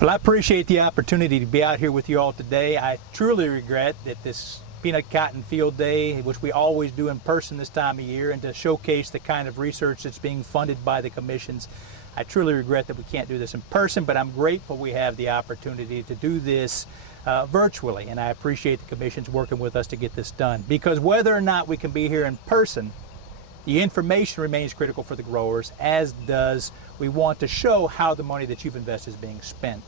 Well, I appreciate the opportunity to be out here with you all today. I truly regret that this peanut cotton field day, which we always do in person this time of year, and to showcase the kind of research that's being funded by the commissions, I truly regret that we can't do this in person, but I'm grateful we have the opportunity to do this virtually, and I appreciate the commissions working with us to get this done, because whether or not we can be here in person, the information remains critical for the growers, as does we want to show how the money that you've invested is being spent.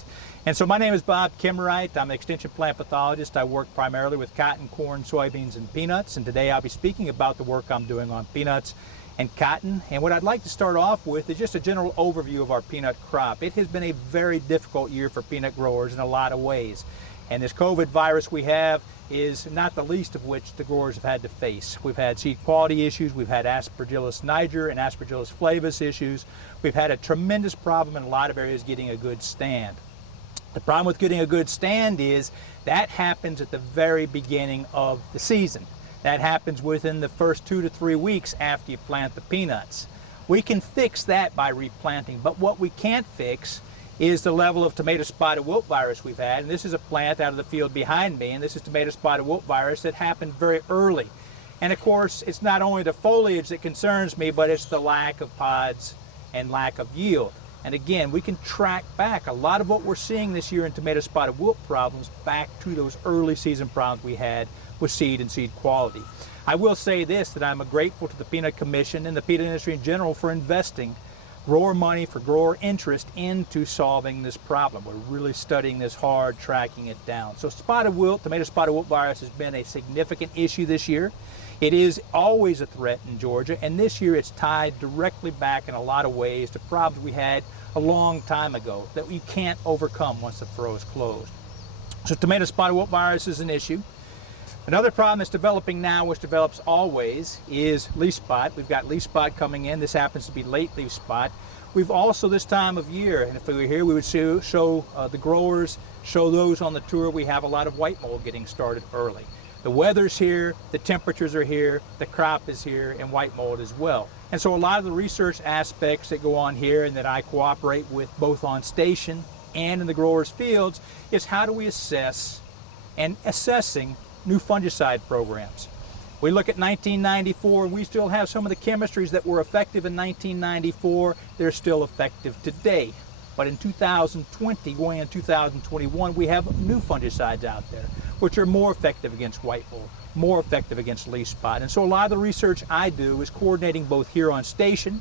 And so my name is Bob Kemerait. I'm an extension plant pathologist. I work primarily with cotton, corn, soybeans, and peanuts. And today I'll be speaking about the work I'm doing on peanuts and cotton. And what I'd like to start off with is just a general overview of our peanut crop. It has been a very difficult year for peanut growers in a lot of ways. And this COVID virus we have is not the least of which the growers have had to face. We've had seed quality issues, we've had Aspergillus niger and Aspergillus flavus issues. We've had a tremendous problem in a lot of areas getting a good stand. The problem with getting a good stand is that happens at the very beginning of the season. That happens within the first 2 to 3 weeks after you plant the peanuts. We can fix that by replanting, but what we can't fix is the level of tomato spotted wilt virus we've had. And this is a plant out of the field behind me, and this is tomato spotted wilt virus that happened very early. And of course, it's not only the foliage that concerns me, but it's the lack of pods and lack of yield. And again, we can track back a lot of what we're seeing this year in tomato spotted wilt problems back to those early season problems we had with seed and seed quality. I will say this, that I'm grateful to the Peanut Commission and the peanut industry in general for investing grower money, for grower interest into solving this problem. We're really studying this hard, tracking it down. So spotted wilt, tomato spotted wilt virus has been a significant issue this year. It is always a threat in Georgia, and this year it's tied directly back in a lot of ways to problems we had a long time ago that we can't overcome once the furrow is closed. So tomato spotted wilt virus is an issue. Another problem that's developing now, which develops always, is leaf spot. We've got leaf spot coming in. This happens to be late leaf spot. We've also, this time of year, and if we were here, we would show the growers, show those on the tour, we have a lot of white mold getting started early. The weather's here, the temperatures are here, the crop is here, and white mold as well. And so a lot of the research aspects that go on here and that I cooperate with both on station and in the growers' fields is how do we assess and assessing new fungicide programs. We look at 1994 and we still have some of the chemistries that were effective in 1994, they're still effective today. But in 2020, going in 2021, we have new fungicides out there, which are more effective against white mold, more effective against leaf spot. And so a lot of the research I do is coordinating both here on station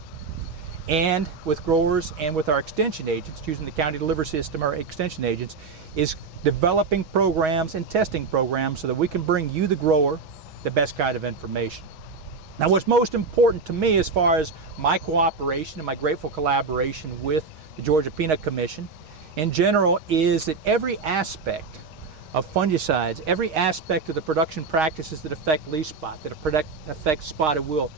and with growers and with our extension agents, using the county delivery system, our extension agents, is developing programs and testing programs so that we can bring you, the grower, the best kind of information. Now, what's most important to me as far as my cooperation and my grateful collaboration with the Georgia Peanut Commission in general is that every aspect of fungicides, every aspect of the production practices that affect leaf spot, that affect spotted wilt,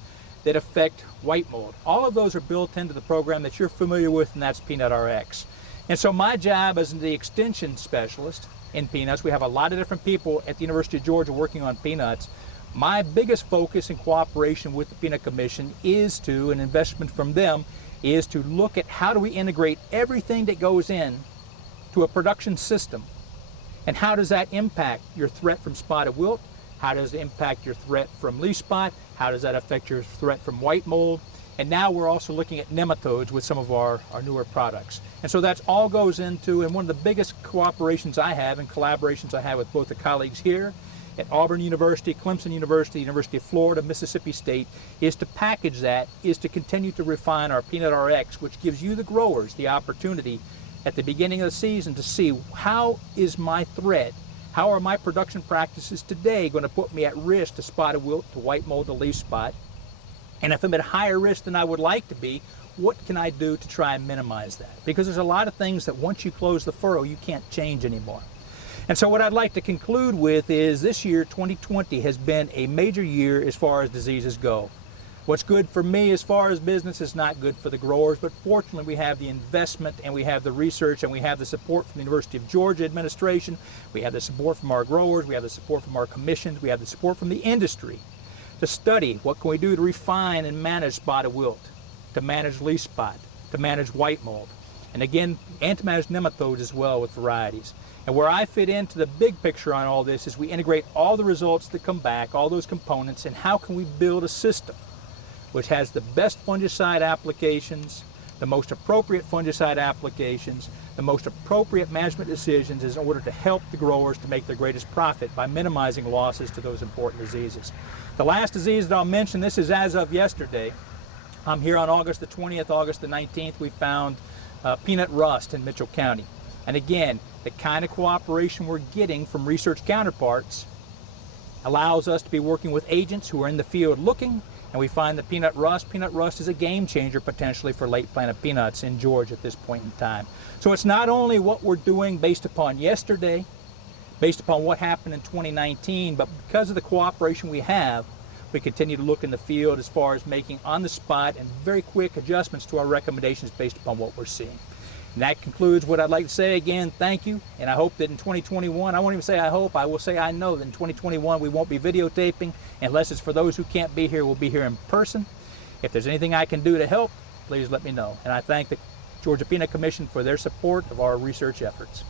that affect white mold, all of those are built into the program that you're familiar with, and that's Peanut RX. And so my job as the extension specialist in peanuts, we have a lot of different people at the University of Georgia working on peanuts. My biggest focus in cooperation with the Peanut Commission is to, an investment from them, is to look at how do we integrate everything that goes in to a production system, and how does that impact your threat from spotted wilt, how does it impact your threat from leaf spot, how does that affect your threat from white mold, and now we're also looking at nematodes with some of our newer products. And so that all goes into, and one of the biggest cooperations I have and collaborations I have with both the colleagues here at Auburn University, Clemson University, University of Florida, Mississippi State, is to package that, is to continue to refine our Peanut RX, which gives you, the growers, the opportunity at the beginning of the season to see how is my threat, how are my production practices today going to put me at risk to spotted wilt, to white mold, to leaf spot. And if I'm at higher risk than I would like to be, what can I do to try and minimize that? Because there's a lot of things that once you close the furrow, you can't change anymore. And so what I'd like to conclude with is this year, 2020, has been a major year as far as diseases go. What's good for me as far as business is not good for the growers, but fortunately we have the investment and we have the research and we have the support from the University of Georgia administration, we have the support from our growers, we have the support from our commissions, we have the support from the industry to study what can we do to refine and manage spotted wilt, to manage leaf spot, to manage white mold. And again, antimanaged nematodes as well with varieties. And where I fit into the big picture on all this is we integrate all the results that come back, all those components, and how can we build a system which has the best fungicide applications, the most appropriate fungicide applications, the most appropriate management decisions in order to help the growers to make their greatest profit by minimizing losses to those important diseases. The last disease that I'll mention, this is as of yesterday. Here on August the 20th, August the 19th, we found peanut rust in Mitchell County. And again, the kind of cooperation we're getting from research counterparts allows us to be working with agents who are in the field looking, and we find that peanut rust is a game changer potentially for late planted peanuts in Georgia at this point in time. So it's not only what we're doing based upon yesterday, based upon what happened in 2019, but because of the cooperation we have, we continue to look in the field as far as making on the spot and very quick adjustments to our recommendations based upon what we're seeing. And that concludes what I'd like to say. Again, thank you, and I hope that in 2021, I won't even say I hope, I will say I know that in 2021 we won't be videotaping unless it's for those who can't be here. We'll be here in person. If there's anything I can do to help, please let me know. And I thank the Georgia Peanut Commission for their support of our research efforts.